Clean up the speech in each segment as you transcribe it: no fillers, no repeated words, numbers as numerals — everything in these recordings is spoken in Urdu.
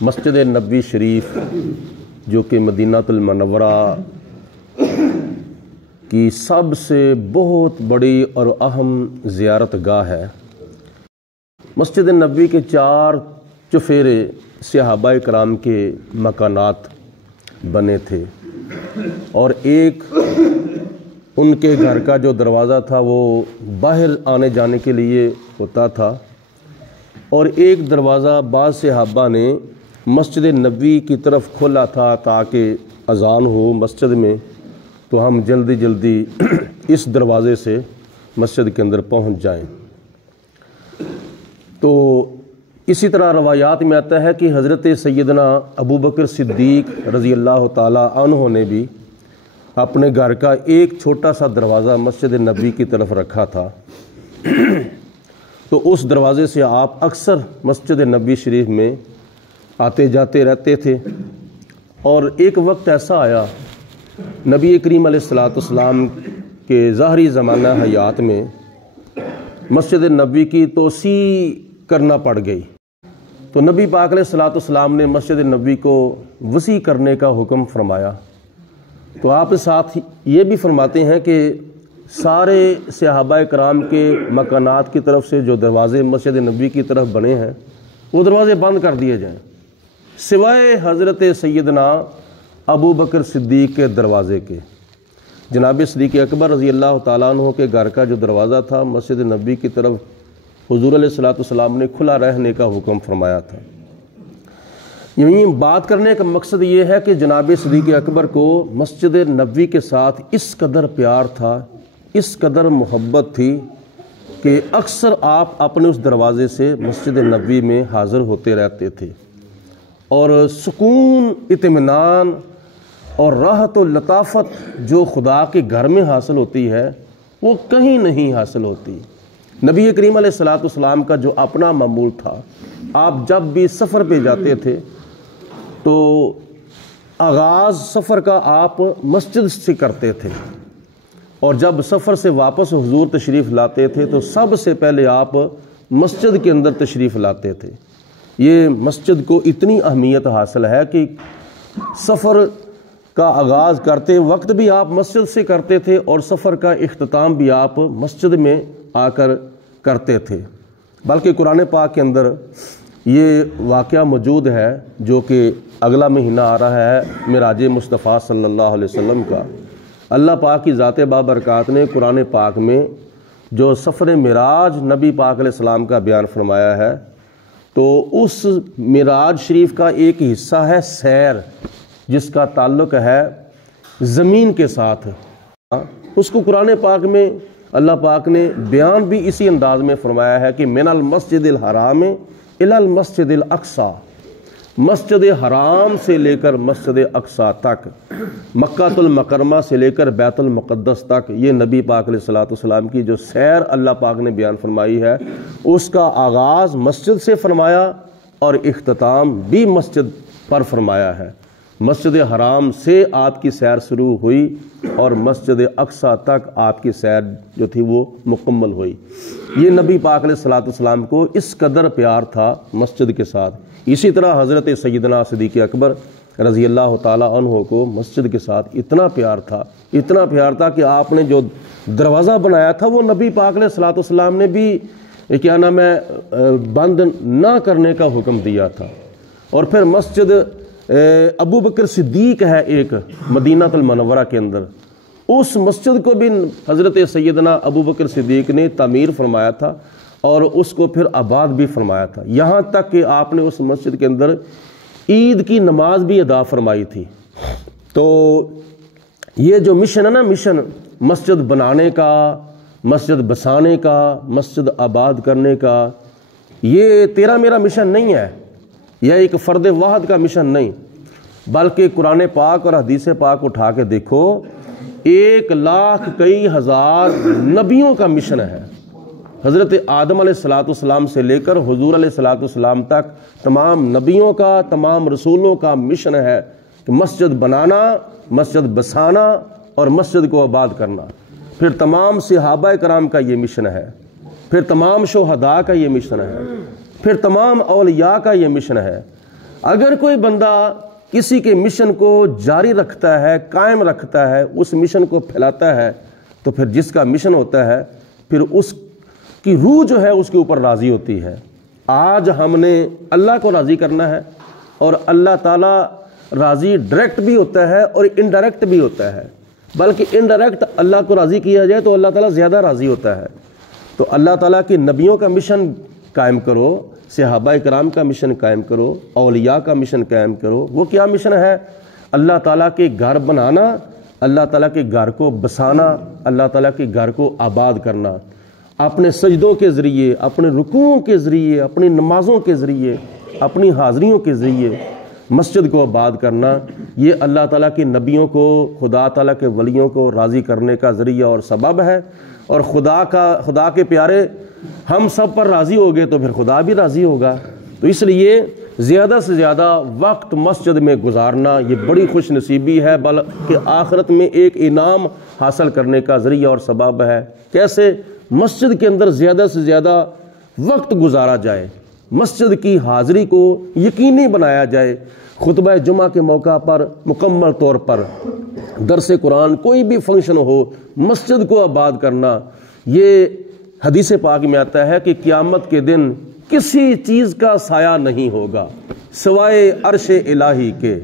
مسجد نبوی شریف جو کہ مدینہ المنورہ کی سب سے بہت بڑی اور اہم زیارت گاہ ہے۔ مسجد نبوی کے 4 چفیرے صحابہ کرام کے مکانات بنے تھے، اور ایک ان کے گھر کا جو دروازہ تھا وہ باہر آنے جانے کے لیے ہوتا تھا، اور ایک دروازہ بعض صحابہ نے مسجد نبوی کی طرف کھولا تھا تاکہ اذان ہو مسجد میں تو ہم جلدی جلدی اس دروازے سے مسجد کے اندر پہنچ جائیں۔ تو اسی طرح روایات میں آتا ہے کہ حضرت سیدنا ابو بکر صدیق رضی اللہ تعالیٰ عنہ نے بھی اپنے گھر کا ایک چھوٹا سا دروازہ مسجد نبوی کی طرف رکھا تھا، تو اس دروازے سے آپ اکثر مسجد نبوی شریف میں آتے جاتے رہتے تھے۔ اور ایک وقت ایسا آیا نبی کریم علیہ السلام کے ظاہری زمانہ حیات میں مسجد نبوی کی توسیع کرنا پڑ گئی، تو نبی پاک علیہ السلام نے مسجد نبوی کو وسیع کرنے کا حکم فرمایا۔ تو آپ ساتھ یہ بھی فرماتے ہیں کہ سارے صحابہ کرام کے مکانات کی طرف سے جو دروازے مسجد نبوی کی طرف بنے ہیں وہ دروازے بند کر دیے جائیں، سوائے حضرت سیدنا ابو بکر صدیق کے دروازے کے۔ جناب صدیق اکبر رضی اللہ تعالیٰ عنہ کے گھر کا جو دروازہ تھا مسجد نبوی کی طرف حضور علیہ السلام نے کھلا رہنے کا حکم فرمایا تھا۔ یعنی بات کرنے کا مقصد یہ ہے کہ جناب صدیق اکبر کو مسجد نبوی کے ساتھ اس قدر پیار تھا، اس قدر محبت تھی کہ اکثر آپ اپنے اس دروازے سے مسجد نبوی میں حاضر ہوتے رہتے تھے، اور سکون، اطمینان اور راحت و لطافت جو خدا کے گھر میں حاصل ہوتی ہے وہ کہیں نہیں حاصل ہوتی۔ نبی کریم علیہ السلام کا جو اپنا معمول تھا، آپ جب بھی سفر پہ جاتے تھے تو آغاز سفر کا آپ مسجد سے کرتے تھے، اور جب سفر سے واپس حضور تشریف لاتے تھے تو سب سے پہلے آپ مسجد کے اندر تشریف لاتے تھے۔ یہ مسجد کو اتنی اہمیت حاصل ہے کہ سفر کا آغاز کرتے وقت بھی آپ مسجد سے کرتے تھے، اور سفر کا اختتام بھی آپ مسجد میں آ کر کرتے تھے۔ بلکہ قرآن پاک کے اندر یہ واقعہ موجود ہے جو کہ اگلا مہینہ آ رہا ہے معراج مصطفیٰ صلی اللہ علیہ وسلم کا۔ اللہ پاک کی ذات بابرکات نے قرآن پاک میں جو سفر معراج نبی پاک علیہ السلام کا بیان فرمایا ہے، تو اس معراج شریف کا ایک حصہ ہے سیر، جس کا تعلق ہے زمین کے ساتھ۔ اس کو قرآن پاک میں اللہ پاک نے بیان بھی اسی انداز میں فرمایا ہے کہ من المسجد الحرام الی المسجد الاقصی، مسجد حرام سے لے کر مسجد اقصی تک، مکہ المکرمہ سے لے کر بیت المقدس تک، یہ نبی پاک علیہ السلام کی جو سیر اللہ پاک نے بیان فرمائی ہے، اس کا آغاز مسجد سے فرمایا اور اختتام بھی مسجد پر فرمایا ہے۔ مسجد حرام سے آپ کی سیر شروع ہوئی اور مسجد اقصی تک آپ کی سیر جو تھی وہ مکمل ہوئی۔ یہ نبی پاک علیہ السلام کو اس قدر پیار تھا مسجد کے ساتھ۔ اسی طرح حضرت سیدنا صدیق اکبر رضی اللہ تعالیٰ عنہ کو مسجد کے ساتھ اتنا پیار تھا کہ آپ نے جو دروازہ بنایا تھا وہ نبی پاک علیہ السلام نے بھی کیا نام ہے بند نہ کرنے کا حکم دیا تھا۔ اور پھر مسجد ابو بکر صدیق ہے ایک مدینہ المنورہ کے اندر، اس مسجد کو بھی حضرت سیدنا ابو بکر صدیق نے تعمیر فرمایا تھا اور اس کو پھر آباد بھی فرمایا تھا، یہاں تک کہ آپ نے اس مسجد کے اندر عید کی نماز بھی ادا فرمائی تھی۔ تو یہ جو مشن ہے نا، مشن مسجد بنانے کا، مسجد بسانے کا، مسجد آباد کرنے کا، یہ تیرا میرا مشن نہیں ہے، یہ ایک فرد واحد کا مشن نہیں، بلکہ قرآن پاک اور حدیث پاک اٹھا کے دیکھو 1,00,000 کئی ہزار نبیوں کا مشن ہے۔ حضرت آدم علیہ السلام سے لے کر حضور علیہ السلام تک تمام نبیوں کا، تمام رسولوں کا مشن ہے کہ مسجد بنانا، مسجد بسانا اور مسجد کو آباد کرنا۔ پھر تمام صحابہ کرام کا یہ مشن ہے، پھر تمام شہداء کا یہ مشن ہے، پھر تمام اولیاء کا یہ مشن ہے۔ اگر کوئی بندہ کسی کے مشن کو جاری رکھتا ہے، قائم رکھتا ہے، اس مشن کو پھیلاتا ہے، تو پھر جس کا مشن ہوتا ہے پھر اس کی روح جو ہے اس کے اوپر راضی ہوتی ہے۔ آج ہم نے اللہ کو راضی کرنا ہے، اور اللہ تعالیٰ راضی ڈائریکٹ بھی ہوتا ہے اور انڈائریکٹ بھی ہوتا ہے، بلکہ انڈائریکٹ اللہ کو راضی کیا جائے تو اللہ تعالیٰ زیادہ راضی ہوتا ہے۔ تو اللہ تعالیٰ کے نبیوں کا مشن قائم کرو، صحابہ کرام کا مشن قائم کرو، اولیاء کا مشن قائم کرو۔ وہ کیا مشن ہے؟ اللہ تعالیٰ کے گھر بنانا، اللہ تعالیٰ کے گھر کو بسانا، اللہ تعالیٰ کے گھر کو آباد کرنا، اپنے سجدوں کے ذریعے، اپنے رکوعوں کے ذریعے، اپنی نمازوں کے ذریعے، اپنی حاضریوں کے ذریعے مسجد کو آباد کرنا۔ یہ اللہ تعالیٰ کے نبیوں کو، خدا تعالیٰ کے ولیوں کو راضی کرنے کا ذریعہ اور سبب ہے، اور خدا کے پیارے ہم سب پر راضی ہو گئے تو پھر خدا بھی راضی ہوگا۔ تو اس لیے زیادہ سے زیادہ وقت مسجد میں گزارنا یہ بڑی خوش نصیبی ہے، بلکہ آخرت میں ایک انعام حاصل کرنے کا ذریعہ اور سبب ہے۔ کیسے؟ مسجد کے اندر زیادہ سے زیادہ وقت گزارا جائے، مسجد کی حاضری کو یقینی بنایا جائے، خطبہ جمعہ کے موقع پر مکمل طور پر درس قرآن، کوئی بھی فنکشن ہو، مسجد کو آباد کرنا۔ یہ حدیث پاک میں آتا ہے کہ قیامت کے دن کسی چیز کا سایہ نہیں ہوگا سوائے عرش الہی کے۔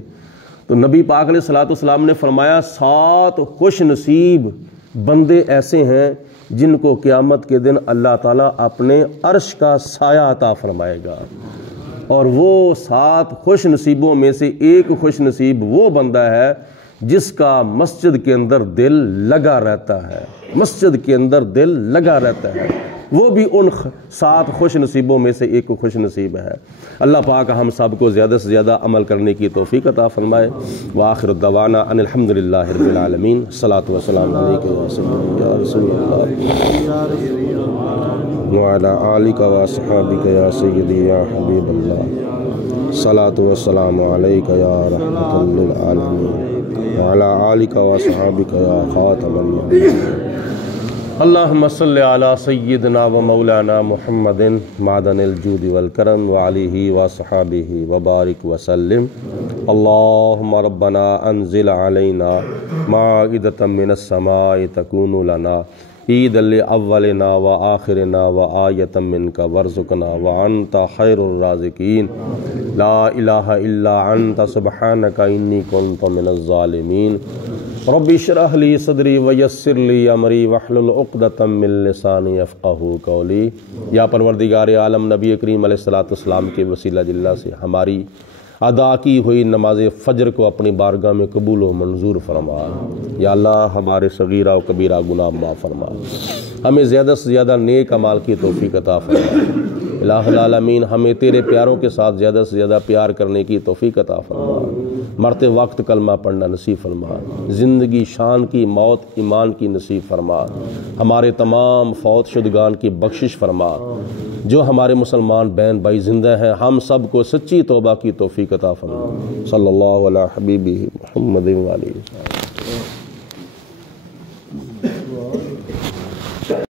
تو نبی پاک علیہ الصلوۃ والسلام نے فرمایا 7 خوش نصیب بندے ایسے ہیں جن کو قیامت کے دن اللہ تعالیٰ اپنے عرش کا سایہ عطا فرمائے گا، اور وہ 7 خوش نصیبوں میں سے ایک خوش نصیب وہ بندہ ہے جس کا مسجد کے اندر دل لگا رہتا ہے، مسجد کے اندر دل لگا رہتا ہے، وہ بھی ان 7 خوش نصیبوں میں سے ایک خوش نصیب ہے۔ اللہ پاک ہم سب کو زیادہ سے زیادہ عمل کرنے کی توفیق عطا فرمائے۔ وآخر الدعوانا ان الحمد للہ رب العالمین۔ الصلاۃ والسلام علیک یا سیدی یا رسول اللہ وعلی آلک واصحابک یا سیدی یا حبیب اللہ۔ الصلاۃ والسلام علیک یا رحمۃ للعالمین وعلی آلک واصحابک یا خاتم النبیین۔ اللہم صلی علی سیدنا و مولانا محمد معدن الجود والکرم وعلیہ وصحابہ وبارک وسلم۔ اللہم ربنا انزل علینا مائدۃ من السماء تکون لنا عیدا لاولنا وآخرنا وآیۃ منک وارزقنا وانت خیر الرازقین۔ لا الہ الا انت سبحانک انی کنت من الظالمین۔ رب اشرح لی صدری ویسر لی امری واحلل عقدۃ من لسانی یفقہوا قولی۔ یا پروردگار عالم، نبی کریم علیہ الصلوۃ والسلام کے وسیلہ جلہ سے ہماری ادا کی ہوئی نماز فجر کو اپنی بارگاہ میں قبول و منظور فرما۔ یا اللہ ہمارے صغیرہ و کبیرہ گناہ معاف فرما، ہمیں زیادہ سے زیادہ نیک اعمال کی توفیق عطا فرما۔ الہ العالمین ہمیں تیرے پیاروں کے ساتھ زیادہ سے زیادہ پیار کرنے کی توفیق عطا فرما، مرتے وقت کلمہ پڑھنا نصیب فرما، زندگی شان کی، موت ایمان کی نصیب فرما، ہمارے تمام فوت شدگان کی بخشش فرما، جو ہمارے مسلمان بہن بھائی زندہ ہیں ہم سب کو سچی توبہ کی توفیق عطا فرما۔ صلی اللہ علیہ حبیبہ محمد وعلیہ